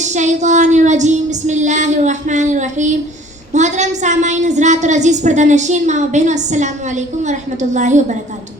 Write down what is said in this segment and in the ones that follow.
الشیطان الرجیم بسم اللہ الرحمن الرحیم. محترم سامعین حضرات اور عزیز پردہ نشین ماں و بہنوں، السلام علیکم ورحمۃ اللہ وبرکاتہ.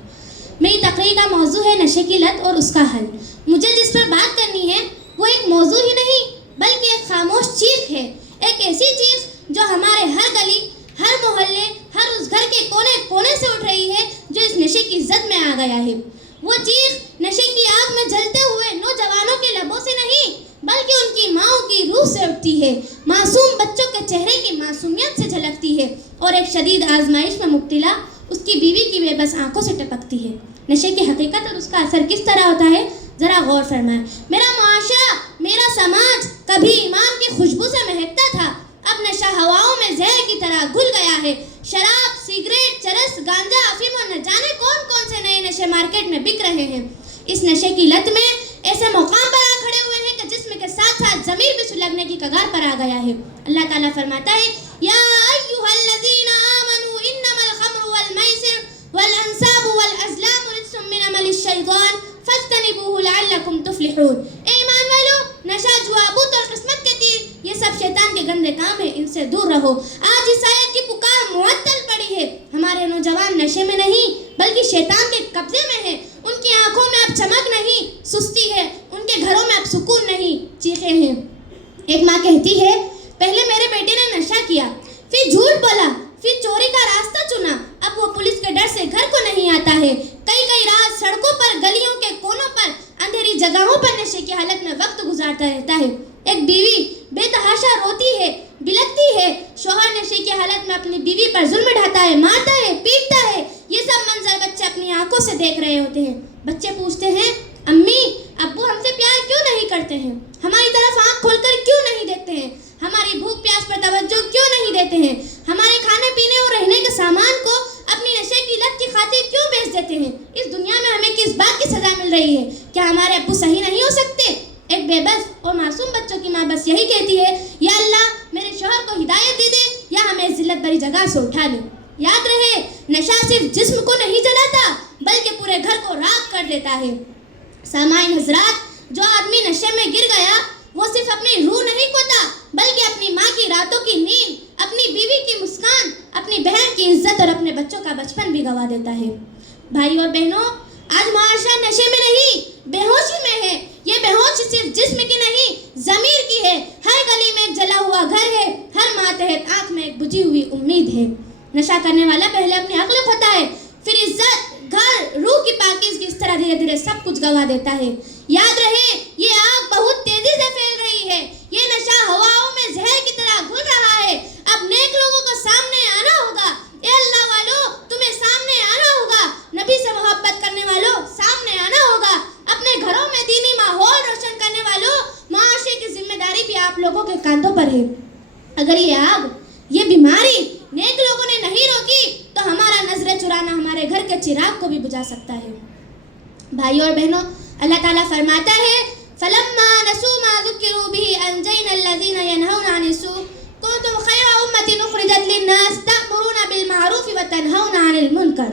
میری تقریر کا موضوع ہے نشے کی لت اور اس کا حل. مجھے جس پر بات کرنی ہے وہ ایک موضوع ہی نہیں بلکہ ایک خاموش چیخ ہے. ایک ایسی چیخ جو ہمارے ہر گلی، ہر محلے، ہر اس گھر کے کونے کونے سے اٹھ رہی ہے جو اس نشے کی زد میں آ گیا ہے. وہ چیخ نشے کی آگ میں جلتے ہوئے نوجوانوں کے لبوں سے نہیں بلکہ ان کی ماؤں کی روح سے اٹھتی ہے. معصوم بچوں کے چہرے کی معصومیت سے جھلکتی ہے اور ایک شدید آزمائش میں مبتلا اس کی بیوی کی بے بس آنکھوں سے ٹپکتی ہے. نشے کی حقیقت اور اس کا اثر کس طرح ہوتا ہے ذرا غور فرمائیں. میرا معاشرہ، میرا سماج کبھی ایمان کی خوشبو سے مہکتا تھا، اب نشہ ہواؤں میں زہر کی طرح گھل گیا ہے. شراب، سگریٹ، چرس، گانجا، افیم اور نہ جانے کون کون سے نئے نشے مارکیٹ میں بک رہے ہیں. اس نشے کی لت میں ایسے مقام پر آ کھڑے ہوئے ہیں کہ جسم کے ساتھ ساتھ ضمیر بھی سلگنے کی کگار پر آ گیا ہے. اللہ تعالیٰ فرماتا ہے یا ایھا الذین آمنوا انما الخمر والمیسر والانصاب والازلام رجس من عمل الشیطان فاجتنبوہ لعلکم تفلحون. اے ایمان والو، نشہ، جوا، بت اور قسمت کے تیر یہ سب شیطان کے گندے کام ہیں، ان سے دور رہو. آج اس آیت کی پکار معطل پڑی ہے. ہمارے نوجوان نشے میں نہیں بلکہ شیطان کے قبضے میں ہیں. ان کی آنکھوں میں اب چمک نہیں، سستی ہے. ان کے گھروں میں اب سکون نہیں، چیخیں ہیں. ایک ماں کہتی ہے پہلے میرے بیٹے نے نشہ کیا، پھر جھوٹ بولا، پھر چوری کا راستہ چنا، اب وہ پولیس کے ڈر سے گھر کو نہیں آتا ہے. کئی رات سڑکوں پر، گلیوں کے کونوں پر، اندھیری جگہوں پر نشے کی حالت میں وقت گزارتا رہتا ہے. ایک بیوی بے تحاشا روتی ہے، بلکتی ہے. شوہر نشے کی حالت میں اپنی بیوی پر ظلم ڈھاتا ہے، مارتا ہے، پیٹتا ہے. یہ سب منظر بچے اپنی آنکھوں سے دیکھ رہے ہوتے ہیں. بچے پوچھتے ہیں امی ابو ہم سے پیار کیوں نہیں کرتے ہیں، ہماری طرف آنکھ کھول کر کیوں نہیں دیکھتے ہیں، ہماری بھوک پیاس پر توجہ کیوں نہیں دیتے ہیں، ہمارے کھانے پینے اور رہنے کے سامان کو اپنی نشے کی لت کی خاطر کیوں بیچ دیتے ہیں. اس دنیا میں ہمیں کس بات کی سزا مل رہی ہے؟ کیا ہمارے ابو صحیح نہیں ہو سکتے؟ ایک بے بس اور معصوم بچوں کی ماں بس یہی کہتی ہے یا اللہ میرے شوہر کو ہدایت دے دے یا ہمیں ذلت بھری جگہ سے اٹھا لے. یاد رہے نشہ صرف جسم کو نہیں جلاتا بلکہ پورے گھر کو راکھ کر دیتا ہے. سامعین حضرات، جو آدمی نشے میں گر گیا وہ صرف اپنی روح نہیں کھوتا بلکہ اپنی ماں کی راتوں کی نیند، اپنی بیوی کی مسکان، اپنی بہن کی عزت اور اپنے بچوں کا بچپن بھی گنوا دیتا ہے. بھائی اور بہنوں، آج معاشرہ نشے میں نہیں بے ہوشی میں ہے. یہ بے ہوشی صرف جسم کی نہیں ضمیر کی ہے. ہر گلی میں ایک جلا ہوا گھر ہے، ہر ماتحت آنکھ میں ایک بجھی ہوئی امید ہے. نشہ کرنے والا پہلے اپنی عقل کھوتا ہے، پھر عزت، گھر، روح کی پاکیزگی، اس طرح دھیرے دھیرے سب کچھ گنوا دیتا ہے. یاد رہے یہ آگ بہت تیزی سے پھیل رہی ہے. یہ نشہ ہواؤں میں زہر کی طرح گھل رہا ہے. اب نیک لوگوں کو سامنے آنا ہوگا. اے اللہ والو، تمہیں سامنے آنا ہوگا. نبی سے محبت کرنے والوں سامنے آنا ہوگا. اپنے گھروں میں دینی ماحول روشن کرنے والوں، معاشرے کی ذمہ داری بھی آپ لوگوں کے کاندھوں پر ہے. اگر یہ آگ، یہ بیماری نیک لوگوں نے نہیں روکی تو ہمارا نظر چرانا ہمارے گھر کے چراغ کو بھی بجھا سکتا ہے. بھائی اور بہنوں، اللہ تعالیٰ فرماتا ہے فَلَمَّا نَسُوا مَا ذُكِّرُوا بِهِ أَنجَيْنَا الَّذِينَ يَنْهَوْنَ عَنِ السُّوءِ كُنتُمْ خَيْرَ أُمَّةٍ أُخْرِجَتْ لِلنَّاسِ تَأْمُرُونَ بِالْمَعْرُوفِ وَتَنْهَوْنَ عَنِ الْمُنكَرِ.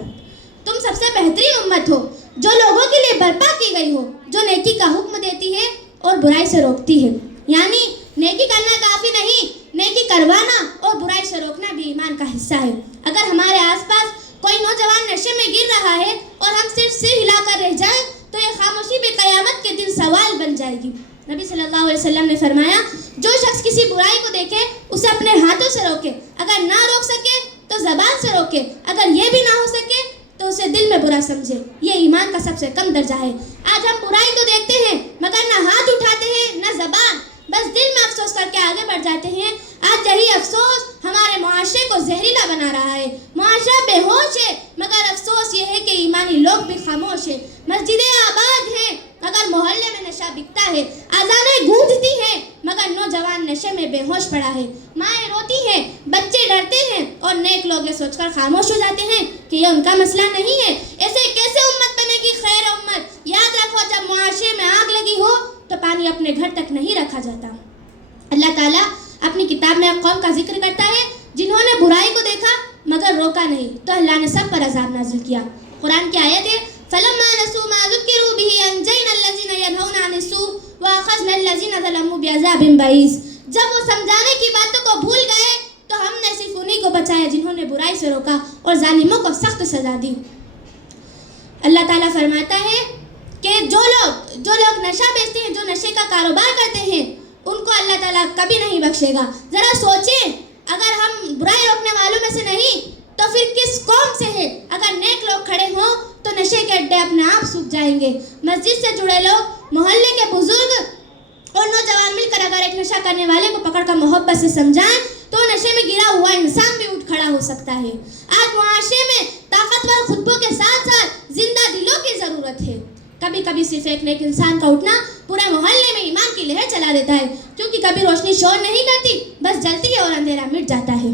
تم سب سے بہترین امت ہو جو لوگوں کے لیے برپا کی گئی ہو، جو نیکی کا حکم دیتی ہے اور برائی سے روکتی ہے. یعنی نیکی کرنا کافی نہیں، نیکی کروانا اور برائی سے روکنا بھی ایمان کا حصہ ہے. اگر ہمارے آس پاس کوئی نوجوان نشے میں گر رہا ہے اور ہم صرف سر ہلا کر رہ جائیں تو یہ خاموشی بھی قیامت کے دن سوال بن جائے گی. نبی صلی اللہ علیہ وسلم نے فرمایا جو شخص کسی برائی کو دیکھے اسے اپنے ہاتھوں سے روکے، اگر نہ روک سکے تو زبان سے روکے، اگر یہ بھی نہ ہو سکے تو اسے دل میں برا سمجھے. یہ ایمان کا سب سے کم درجہ ہے. آج ہم برائی تو دیکھتے ہیں مگر نہ ہاتھ اٹھاتے ہیں نہ زبان، بس دل میں افسوس کر کے آگے بڑھ جاتے ہیں. آج یہی افسوس ہمارے معاشرے کو زہریلا بنا رہا ہے. معاشرہ بے ہوش ہے مگر افسوس یہ ہے کہ ایمانی لوگ بھی خاموش ہیں. مسجدیں آباد ہیں مگر محلے میں نشہ بکتا ہے. اذانیں گونجتی ہیں مگر نوجوان نشے میں بے ہوش پڑا ہے. مائیں روتی ہیں، بچے ڈرتے ہیں اور نیک لوگ یہ سوچ کر خاموش ہو جاتے ہیں کہ یہ ان کا مسئلہ نہیں ہے. ایسے کیسے امت بنے گی خیر امت؟ یاد رکھو جب معاشرے میں آگ لگی ہو تو پانی اپنے گھر تک نہیں رکھا جاتا. اللہ تعالیٰ اپنی کتاب میں ایک قوم کا ذکر کرتا ہے جنہوں نے برائی کو دیکھا مگر روکا نہیں تو اللہ نے سب پر عذاب نازل کیا. قرآن کی آیت ہے فلما نسوا ما ذكروا به انجينا الذين ينهون عن السوء واخذنا الذين ظلموا بعذاب بئیس. جب وہ سمجھانے کی باتوں کو بھول گئے تو ہم نے صرف انہی کو بچایا جنہوں نے برائی سے روکا اور ظالموں کو سخت سزا دی. اللہ تعالیٰ فرماتا ہے کہ جو لوگ نشہ بیچتے ہیں, جو نشے کا کاروبار کرتے ہیں, ان کو اللہ تعالیٰ کبھی نہیں بخشے گا. ذرا سوچیں, اگر ہم برائی روکنے والوں میں سے نہیں تو پھر کس قوم سے ہے؟ اگر نیک لوگ کھڑے ہوں تو نشے کے اڈے اپنے آپ سوکھ جائیں گے. مسجد سے جڑے لوگ, محلے کے بزرگ اور نوجوان مل کر اگر ایک نشہ کرنے والے کو پکڑ کر محبت سے سمجھائیں تو نشے میں گرا ہوا انسان بھی اٹھ کھڑا ہو سکتا ہے. آج معاشرے میں طاقتور خطبوں کے ساتھ ساتھ زندہ دلوں کی ضرورت ہے. کبھی کبھی صرف ایک نیک انسان کا اٹھنا پورے محلے میں ایمان کی لہر چلا دیتا ہے, کیونکہ کبھی روشنی شور نہیں کرتی, بس جلتی ہے اور اندھیرا مٹ جاتا ہے.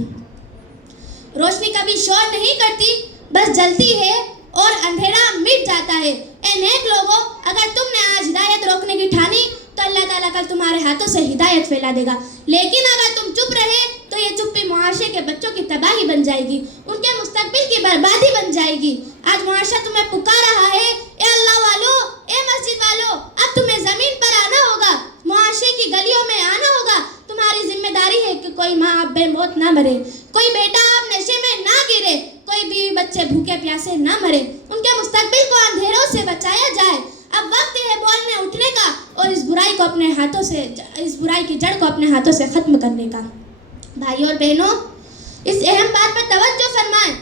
روشنی کبھی شور نہیں کرتی, بس جلتی ہے اور اندھیرا مٹ جاتا ہے. اے نیک لوگوں, اگر تم نے آج ہدایت روکنے کی ٹھانی تو اللہ تعالیٰ کل تمہارے ہاتھوں سے ہدایت پھیلا دے گا. لیکن اگر تم چپ رہے تو یہ چپی معاشرے کے بچوں کی تباہی بن جائے گی, ان کے مستقبل کی بربادی بن جائے گی. آج معاشرہ تمہیں پکار رہا ہے, اے اللہ والو, اے مسجد والو, اب تمہیں زمین پر آنا ہوگا, معاشرے کی گلیوں میں آنا ہوگا. تمہاری ذمہ داری ہے کہ کوئی ماں اب بے موت نہ مرے, کوئی بیٹا اب نشے میں نہ گرے, کوئی بیوی بچے بھوکے پیاسے نہ مرے, ان کے مستقبل کو اندھیروں سے بچایا جائے. اب وقت ہے بولنے اٹھنے کا اور اس برائی کو اپنے ہاتھوں سے, اس برائی کی جڑ کو اپنے ہاتھوں سے ختم کرنے کا. بھائی اور بہنوں, اس اہم بات پر توجہ فرمائیں.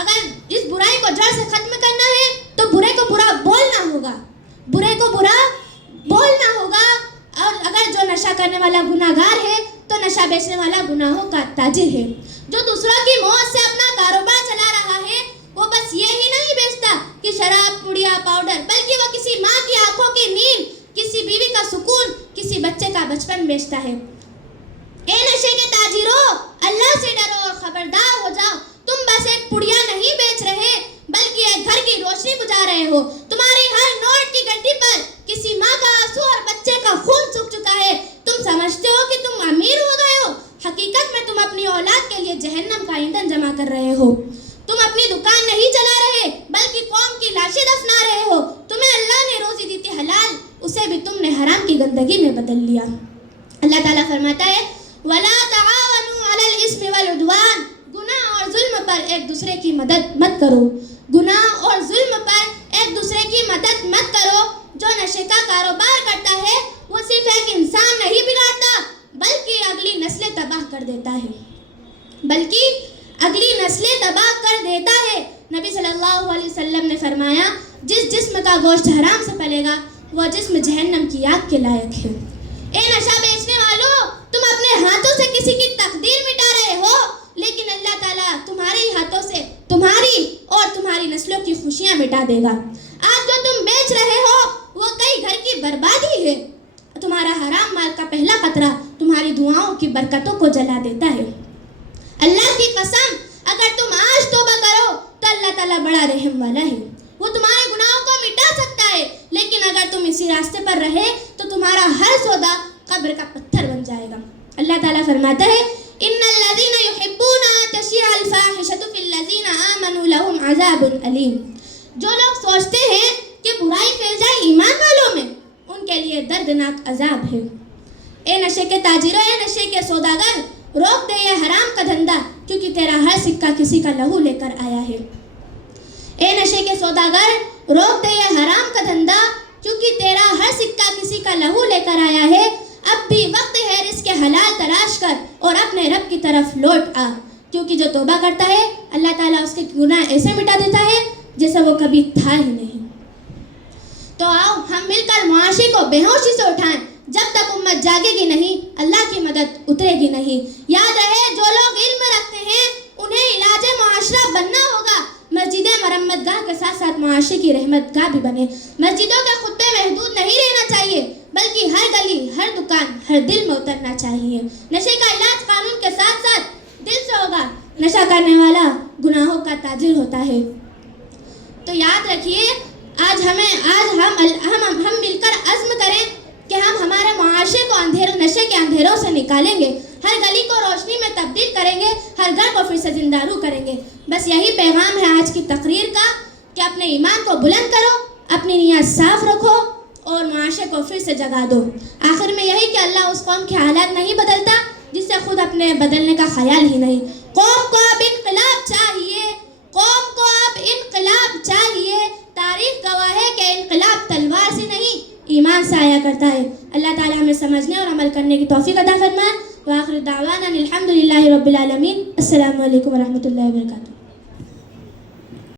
اگر اس برائی کو جڑ سے ختم کرنا ہے تو برے کو برا بولنا ہوگا, برے کو برا بولنا ہوگا. اور اگر جو نشہ کرنے والا گناہ گار ہے تو نشہ بیچنے والا گناہوں کا تاجر ہے. جو دوسروں کی موت سے اپنا کاروبار چلا رہا ہے وہ بس یہ ہی نہیں بیچتا کہ شراب, پڑیا, پاؤڈر, بلکہ وہ کسی ماں کی آنکھوں کی نیند, کسی بیوی کا سکون, کسی بچے کا بچپن بیچتا ہے. اے نشے کے تاجروں, اللہ سے ڈرو اور خبردار ہو جاؤ. تم بس ایک پڑیا نہیں بیچ رہے بلکہ ایک گھر کی روشنی بجھا رہے ہو. تمہاری ہر نوٹ کی گڈی پر کسی ماں کا آنسو اور بچے کا خون سوکھ چکا ہے. تم سمجھتے ہو کہ تم امیر ہو گئے ہو, حقیقت میں تم اپنی اولاد کے لیے جہنم کا ایندھن جمع کر رہے ہو. تم اپنی دکان نہیں چلا رہے بلکہ قوم کی لاشیں دفنا رہے ہو. تمہیں اللہ نے روزی دی تھی حلال, اسے بھی تم نے حرام کی گندگی میں بدل لیا. اللہ تعالیٰ فرماتا ہے, وَلَا تَعَاوَنُوا عَلَى الْإِثْمِ وَالْعُدْوَانِ, گناہ اور ظلم پر ایک دوسرے کی مدد مت کرو. گناہ اور ظلم پر ایک دوسرے کی مدد مت کرو. جو نشے کا کاروبار کرتا ہے وہ صرف ایک انسان نہیں بگاڑتا بلکہ اگلی نسلیں تباہ کر دیتا ہے, بلکہ اگلی نسلیں تباہ کر دیتا ہے. نبی صلی اللہ علیہ وسلم نے فرمایا, جس جسم کا گوشت حرام سے پلے گا وہ جسم جہنم کی آگ کے لائق ہے. اے نشہ بیچنے والوں, تم اپنے ہاتھوں سے کسی کی تقدیر مٹا رہے ہو, لیکن اللہ تعالیٰ تمہارے ہی ہاتھوں سے تمہاری اور تمہاری نسلوں کی خوشیاں مٹا دے گا. آج جو تم بیچ رہے ہو وہ کئی گھر کی بربادی ہے. تمہارا حرام مال کا پہلا قطرہ تمہاری دعاؤں کی برکتوں کو جلا دیتا ہے. اللہ کی قسم, اگر تم آج توبہ کرو تو اللہ تعالیٰ بڑا رحم والا ہے, وہ تمہارے گناہوں کو مٹا سکتا ہے. لیکن اگر تم اسی راستے پر رہے تو تمہارا ہر سودا قبر کا پتھر بن جائے گا. اللہ تعالیٰ فرماتا ہے, ان الذین یحبون ان تشیع الفاحشۃ فی الذین آمنوا لهم عذاب علیم. جو لوگ سوچتے ہیں کہ برائی پھیل جائے ایمان والوں میں, ان کے لیے دردناک عذاب ہے. اے نشے کے تاجروں, اے نشے کے سوداگر, روک دے یہ حرام کا دھندا, کیونکہ تیرا ہر سکہ کسی کا لہو لے کر آیا ہے. اے نشے کے سوداگر, روک دے یہ حرام کا دھندا, کیونکہ تیرا ہر سکہ کسی کا لہو لے کر آیا ہے. اب بھی وقت ہے رزق حلال تلاش کر اور اپنے رب کی طرف لوٹ آ, کیونکہ جو توبہ کرتا ہے اللہ تعالیٰ اس کے گناہ ایسے مٹا دیتا ہے جیسے وہ کبھی تھا ہی نہیں. تو آؤ ہم مل کر معاشرے کو بے ہوشی سے اٹھائیں. جب تک امت جاگے گی نہیں اللہ کی مدد اترے گی نہیں. یاد رہے, جو لوگ علم رکھتے ہیں انہیں علاج معاشرہ بننا ہوگا. مسجدیں مرمت گاہ کے ساتھ ساتھ معاشرے کی رحمت گاہ بھی بنے. مسجدوں کے خطبے محدود نہیں رہنا چاہیے بلکہ ہر گلی, ہر دکان, ہر دل میں اترنا چاہیے. نشے کا علاج قانون کے ساتھ ساتھ دل سے ہوگا. نشہ کرنے والا گناہوں کا تاجر ہوتا ہے. تو یاد رکھیے, آج ہم مل کر عزم کریں کہ ہم ہمارے معاشرے کو نشے کے اندھیروں سے نکالیں گے, ہر گلی کو روشنی میں تبدیل کریں گے, ہر گھر کو پھر سے زندہ روح کریں گے. بس یہی پیغام ہے آج کی تقریر کا کہ اپنے ایمان کو بلند کرو، اپنی نیت صاف رکھو اور معاشرے کو پھر سے جگا دو۔ آخر میں یہی کہ اللہ اس قوم کے حالات نہیں بدلتا جس سے خود اپنے بدلنے کا خیال ہی نہیں۔ قوم کو اب انقلاب چاہیے، قوم کو اب انقلاب چاہیے۔ تاریخ گواہ ہے کہ انقلاب تلوار سے نہیں ایمان سے آیا کرتا ہے۔ اللہ تعالیٰ ہمیں سمجھنے اور عمل کرنے کی توفیق عطا فرمائے۔ وآخر دعوانا الحمد للہ رب العالمین۔ السلام علیکم ورحمۃ اللہ وبرکاتہ۔